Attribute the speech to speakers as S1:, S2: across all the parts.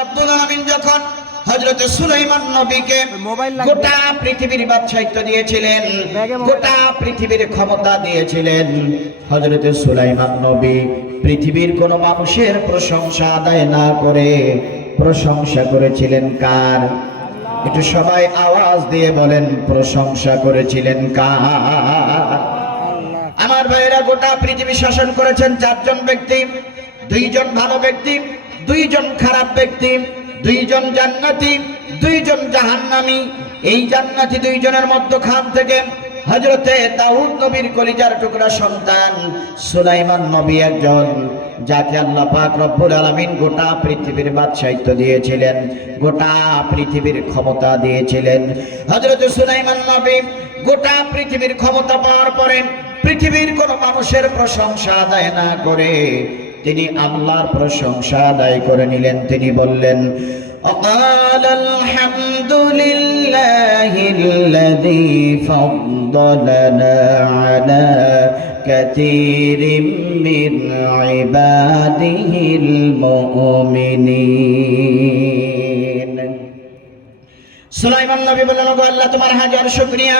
S1: আব্দুল আমিন যখন হযরত সুলাইমান নবীকে গোটা পৃথিবীর বাদশাহিত্য দিয়েছিলেন গোটা পৃথিবীর ক্ষমতা দিয়েছিলেন হযরত সুলাইমান নবী পৃথিবীর কোন মানুষের প্রশংসা আদায় না করে প্রশংসা করেছিলেন কার? একটু সবাই আওয়াজ দিয়ে বলেন প্রশংসা করেছিলেন কার? আমার ভাইয়েরা গোটা পৃথিবী শাসন করেছেন চারজন ব্যক্তি দুইজন ভালো ব্যক্তি দুইজন খারাপ ব্যক্তি, দুইজন জান্নাতি, দুইজন জাহান্নামি। এই জান্নাতি দুইজনের মধ্যখান থেকে হজরতে দাউদ নবীর কলিজার টুকরা সন্তান সুলাইমান নবী একজন, যাকে আল্লাহ পাক রব্বুল আলামিন গোটা পৃথিবীর বাদশাহিত্য দিয়েছিলেন, গোটা পৃথিবীর ক্ষমতা দিয়েছিলেন। হজরত সুলাইমান নবী গোটা পৃথিবীর ক্ষমতা পাওয়ার পরে পৃথিবীর কোন মানুষের প্রশংসা আদায় না করে তিনি আল্লাহর প্রশংসা আদায় করে নিলেন তিনি বললেন وقال الحمد لله الذي فضلنا على كثير من عباده المؤمنين সুলাইমান নবী বললেন ওগো আল্লাহ তোমার হাজার শুকরিয়া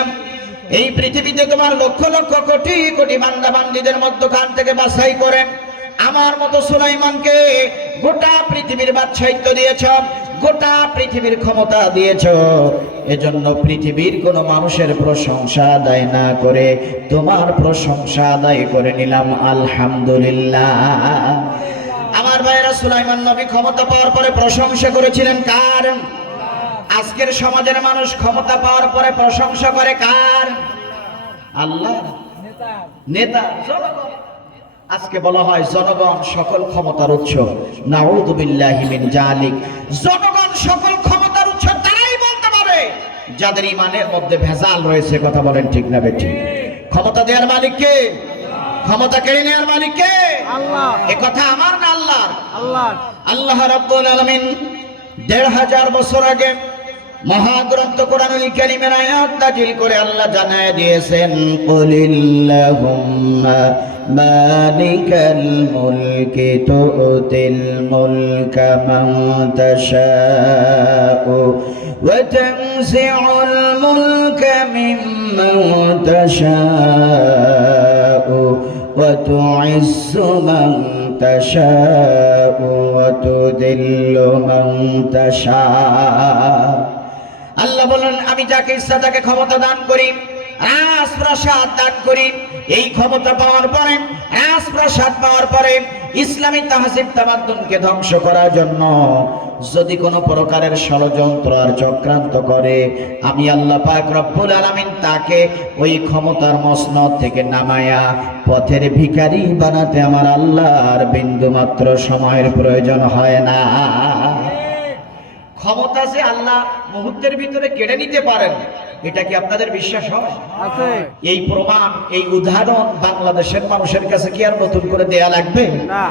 S1: এই পৃথিবীতে তোমার লক্ষ লক্ষ কোটি কোটি বান্দা বান্দিদের মধ্যখান থেকে বাছাই করে আমার মতো সুলাইমানকে গোটা পৃথিবীর বাদশাহিত্য দিয়েছ, গোটা পৃথিবীর ক্ষমতা দিয়েছ। এজন্য পৃথিবীর কোন মানুষের প্রশংসা আদায় না করে তোমার প্রশংসা আদায় করে নিলাম, আলহামদুলিল্লাহ। আমার ভাইরা সুলাইমান নবী ক্ষমতা পাওয়ার পরে প্রশংসা করেছিলেন কার? আজকের সমাজের মানুষ ক্ষমতা পাওয়ার পরে প্রশংসা করে কার? আল্লাহ। নেতা। জনগণ। আজকে বলা হয় জনগণ সকল ক্ষমতার উৎস। নাউদুবিল্লাহি মিন জালিক জনগণ সকল ক্ষমতার উৎস তারাই বলতে পারে। যাদের ইমানের মধ্যে ভেজাল রয়েছে কথা বলেন ঠিক না বেঠি ক্ষমতা দেওয়ার মালিক কে? ক্ষমতা কেড়ে নেওয়ার মালিক কে?
S2: আল্লাহ।
S1: এ কথা আমার না আল্লাহ
S2: আল্লাহ
S1: আল্লাহ রাব্বুল আলামিন দেড় হাজার বছর আগে মহাগ্রন্থ কোরআনুল কারীমের আয়াত নাজিল করে আল্লাহ জানায় দিয়েছেন কুলিল্লাহুম্মা মালিকাল মুলকি তুতিল মুলকা মান তাশাউ ওয়া তানসিউল মুলকা মিম্মান তাশাউ ওয়া তু'ইসু মান তাশাউ ওয়া তুদিল্লু মান তাশাউ আল্লাহ বলেন আমি যাকে ইচ্ছা তাকে ক্ষমতা দান করি দান করি। এই ক্ষমতা পাওয়ার পরে পাওয়ার পরে ইসলামী তাহসিব তামাদ্দুনকে ধ্বংস করার জন্য যদি কোনো প্রকারের ষড়যন্ত্র আর চক্রান্ত করে, আমি আল্লাহ পাক রব্বুল আলামিন তাকে ওই ক্ষমতার মসনদ থেকে নামায়া পথের ভিখারি বানাতে আমার আল্লাহর বিন্দু মাত্র সময়ের প্রয়োজন হয় না। ক্ষমতা সে আল্লাহ মুহূর্তের ভিতরে কেড়ে নিতে পারেন এটা কি আপনাদের বিশ্বাস হয়? এই প্রমাণ এই উদাহরণ বাংলাদেশের মানুষের কাছে কি আর নতুন করে দেয়া লাগবে?
S2: না।